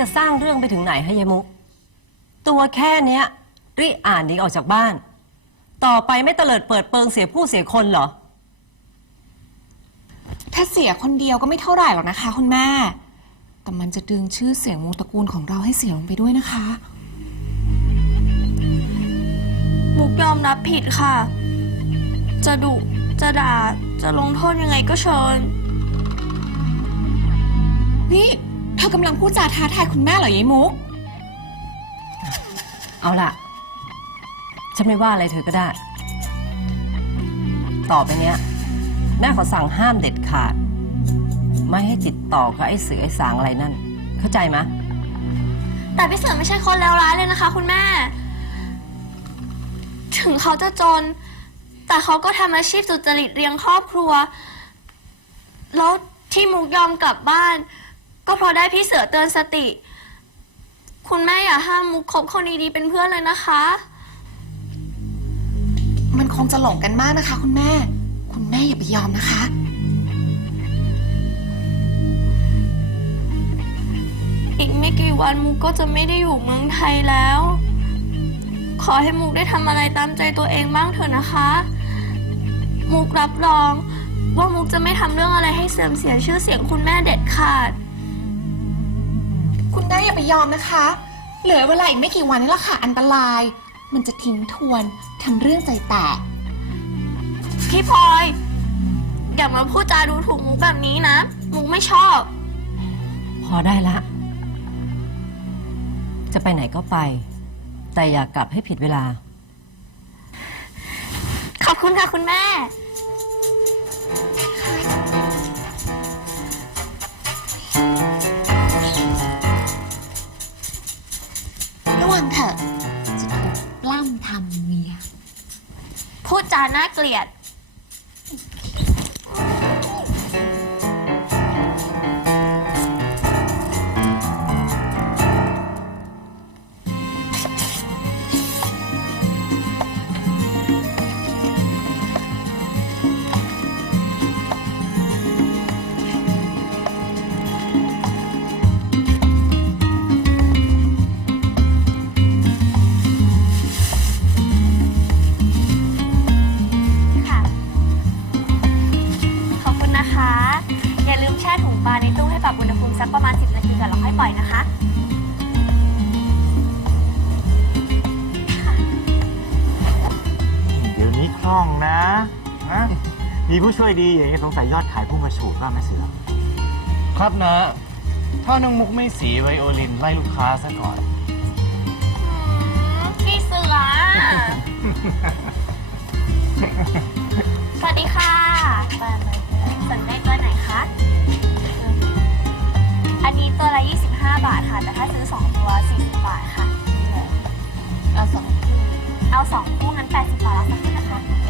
จะสร้างเรื่องไปถึงไหนให้ยายมุก ตัวแค่เนี้ยรีอ่านหนีออกจากบ้าน ต่อไปไม่เตลิดเปิดเปิงเสียผู้เสียคนเหรอ ถ้าเสียคนเดียวก็ไม่เท่าไหร่หรอกนะคะ คุณแม่ แต่มันจะดึงชื่อเสียงวงตระกูลของเราให้เสียลงไปด้วยนะคะ มุกยอมรับผิดค่ะ จะดุ จะด่า จะลงโทษยังไงก็เชิญ นี่เธอกำลังพูดจาท้าทายคุณแม่เหรอยายมุก เอาล่ะ ฉันไม่ว่าอะไรเธอก็ได้ ต่อไปเนี้ยแม่ขอสั่งห้ามเด็ดขาด ไม่ให้ติดต่อกับไอ้เสือไอ้สางอะไรนั่น เข้าใจไหมแต่พี่เสือไม่ใช่คนเลวร้ายเลยนะคะ คุณแม่ ถึงเขาจะจน แต่เขาก็ทำอาชีพสุจริตเลี้ยงครอบครัว แล้วที่มุกยอมกลับบ้าน ก็เพราะได้พี่เสือเตือนสติ คุณแม่อย่าห้ามมุกคบคนดีๆเป็นเพื่อนเลยนะคะ มันคงจะหลงกันมากนะคะ คุณแม่ คุณแม่อย่าไปยอมนะคะ อีกไม่กี่วันมุกก็จะไม่ได้อยู่เมืองไทยแล้ว ขอให้มุกได้ทำอะไรตามใจตัวเองบ้างเถอะนะคะ มุกรับรอง ว่ามุกจะไม่ทำเรื่องอะไรให้เสื่อมเสียชื่อเสียงคุณแม่เด็ดขาดคุณแม่ อย่าไปยอมนะคะ เหลือเวลาอีกไม่กี่วันนี่แหละค่ะอันตราย มันจะทิ้งทวนทำเรื่องใจแตก พี่พลอย อย่ามาพูดจาดูถูกมุกแบบนี้นะ มุกไม่ชอบ พอได้ละ จะไปไหนก็ไป แต่อย่ากลับให้ผิดเวลา ขอบคุณค่ะคุณแม่ พูดจาน่าเกลียด องนะนะมีผู้ช่วยดีอย่างนี้สงสัยยอดขายพุ่งกระฉูดมากนะเสือ ครับนะ ถ้าน้องมุกไม่สีไวโอลินไล่ลูกค้าซะก่อนพี่เสือ สวัสดีค่ะสนใจตัวไหนคะ อันนี้ตัวละ 25 บาทค่ะ แต่ถ้าซื้อ 2 ตัว 40 บาทค่ะ เอาสองคู่เอาสองคู่งั้น 80 บาทแล้วสักครู่นะคะค่ะ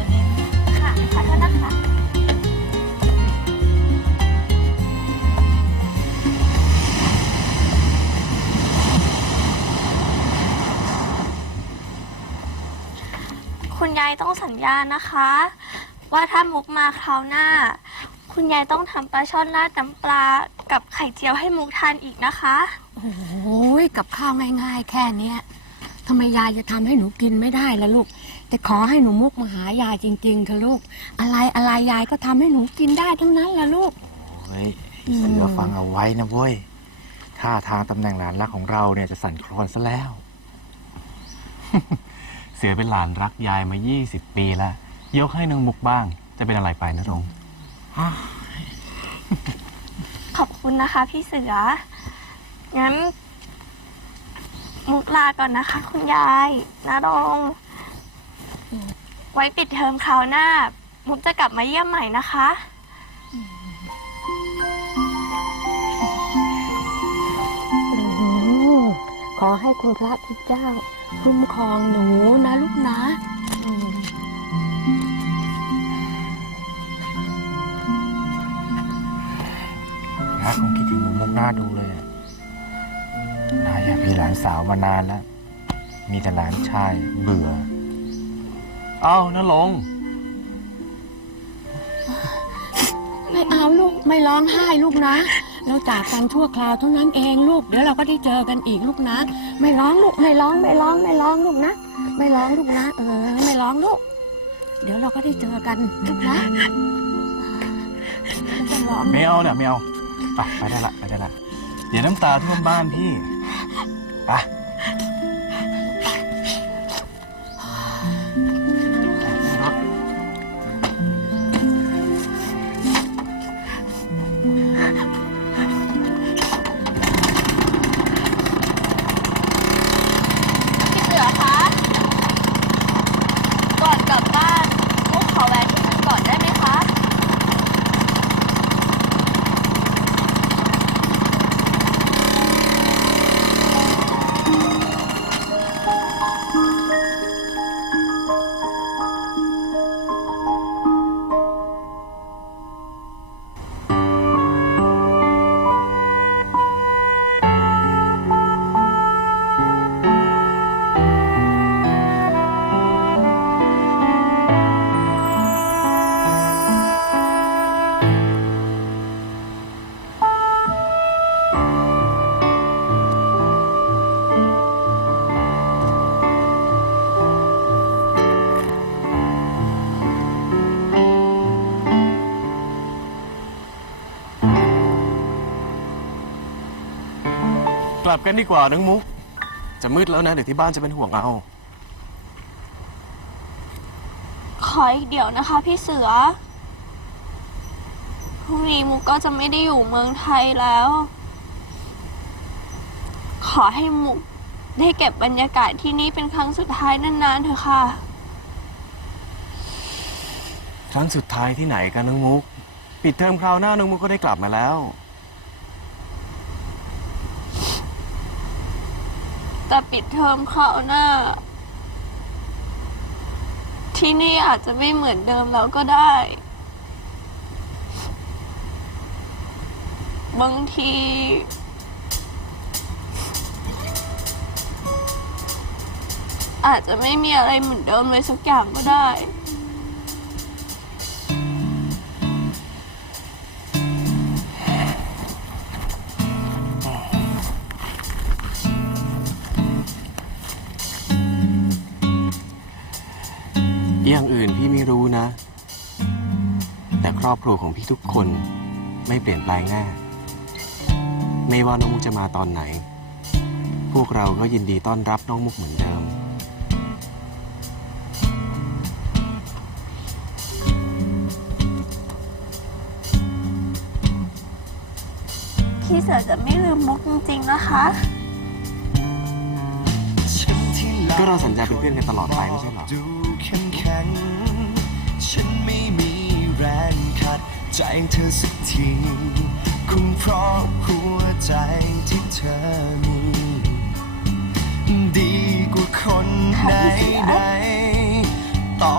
ขอโทษนะคะ คุณยายต้องสัญญานะคะ ว่าถ้ามุกมาคราวหน้า คุณยายต้องทำปลาช่อนราดน้ำปลากับไข่เจียวให้มุกทานอีกนะคะ โอ้ยกับข้าวง่ายๆ แค่เนี้ยำไมยายจะทำให้หนูกินไม่ได้ล่ะลูก แต่ขอให้หนูมุกมาหายายจริงๆเถอะลูก อะไรอะไรยายก็ทำให้หนูกินได้ทั้งนั้นล่ะลูกเฮ้ยเสือฟังเอาไว้นะเว้ยท่าทางตำแหน่งหลานรักของเราเนี่ยจะสั่นคลอนซะแล้ว เสือเป็นหลานรักยายมา 20 ปีแล้วยกให้นางมุกบ้าง จะเป็นอะไรไปนะรงขอบคุณนะคะ พี่เสือ งั้น มุกลาก่อนนะคะ คุณยายนะรงไว้ปิดเทอมคราวหน้า มุกจะกลับมาเยี่ยมใหม่นะคะโอ้โหขอให้คุณพระคุณเจ้าคุ้มครองหนูนะลูกนะอืมนะคงคิดถึงหนูมุกหน้าดูเลย มีหลานสาวมานานแล้ว มีแต่หลานชายเบื่อ เอ้านะลง ไม่เอาลูกไม่ร้องไห้ลูกนะ เราจากกันชั่วคราวเท่านั้นเองลูก เดี๋ยวเราก็ได้เจอกันอีกลูกนะ ไม่ร้องลูกไม่ร้องไม่ร้องไม่ร้องลูกนะ ไม่ร้องลูกนะ เออ ไม่ร้องลูก เดี๋ยวเราก็ได้เจอกันลูกนะไม่ต้องร้อง ไม่เอาเนี่ยไม่เอาไปไปได้ละไปได้ละเดี๋ยวน้ำตาท่วมบ้านพี่ ไลับกันดีกว่าน้องมุก จะมืดแล้วนะ เดี๋ยวที่บ้านจะเป็นห่วงเอา ขออีกเดี๋ยวนะคะพี่เสือ พรุ่งนี้มุกก็จะไม่ได้อยู่เมืองไทยแล้ว ขอให้มุกได้เก็บบรรยากาศที่นี่เป็นครั้งสุดท้ายนานๆเถอะค่ะ ครั้งสุดท้ายที่ไหนกันน้องมุก ปิดเทอมคราวหน้าน้องมุกก็ได้กลับมาแล้ว จะปิดเทอมคราวหน้า ที่นี่อาจจะไม่เหมือนเดิมแล้วก็ได้ บางที อาจจะไม่มีอะไรเหมือนเดิมเลยสักอย่างก็ได้ แต่ครอบครัวของพี่ทุกคนไม่เปลี่ยนแปลงแน่ไม่ว่าน้องมุกจะมาตอนไหน พวกเราก็ยินดีต้อนรับน้องมุกเหมือนเดิม พี่เสือจะไม่ลืมมุกจริงๆนะคะ ก็เราสัญญาเป็นเพื่อนกันตลอดไปไม่ใช่เหรอ ดูเข้มแข็งฉันไม่ มีแรงขัดใจเธอสักทีคงเพราะหัวใจที่เธอมี ดีกว่าคนไหนใดๆต่อ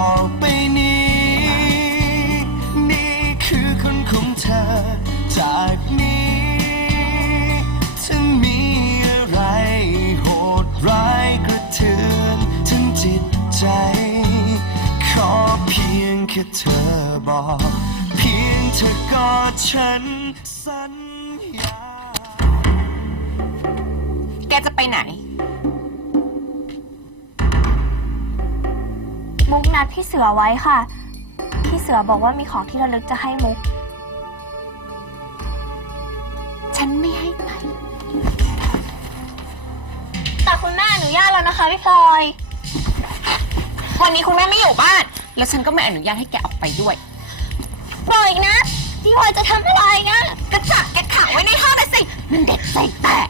แค่เธอบอก เพียงเธอกอดฉันสัญญา แกจะไปไหน มุกนัดพี่เสือไว้ค่ะ พี่เสือบอกว่ามีของที่ระลึกจะให้มุก ฉันไม่ให้ไป แต่คุณแม่อนุญาตแล้วนะคะพี่พลอย วันนี้คุณแม่ไม่อยู่บ้าน แล้วฉันก็ไม่อนุญาตให้แกออกไปด้วย ปล่อยนะพี่พลอยจะทำอะไรนะกระจับแกขังไว้ในห้องนะสิ มันเด็กใส่แตก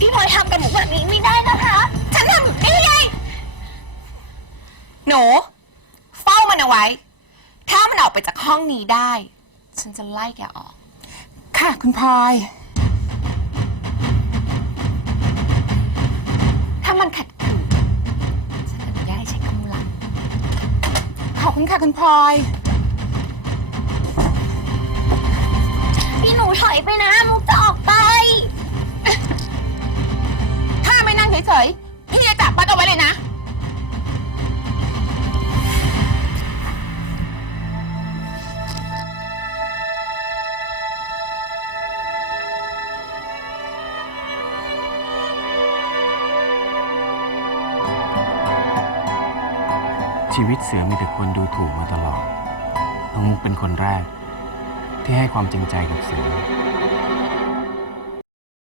พี่พลอยทำกับหนูแบบนี้ไม่ได้นะคะ ฉันทำแบบนี้ไงหนูเฝ้ามันเอาไว้ ถ้ามันออกไปจากห้องนี้ได้ ฉันจะไล่แกออก ค่ะคุณพลอย ถ้ามันขัดขื คุณค่ะคุณพลอย พี่หนูถอยไปนะ มุกจะออกไป ถ้าไม่นั่งเฉยๆพี่จะจับมัดเอาไว้เลยนะ ชีวิตเสือมีแต่คนดูถูกมาตลอดน้องมุกเป็นคนแรก ที่ให้ความจริงใจกับเสือ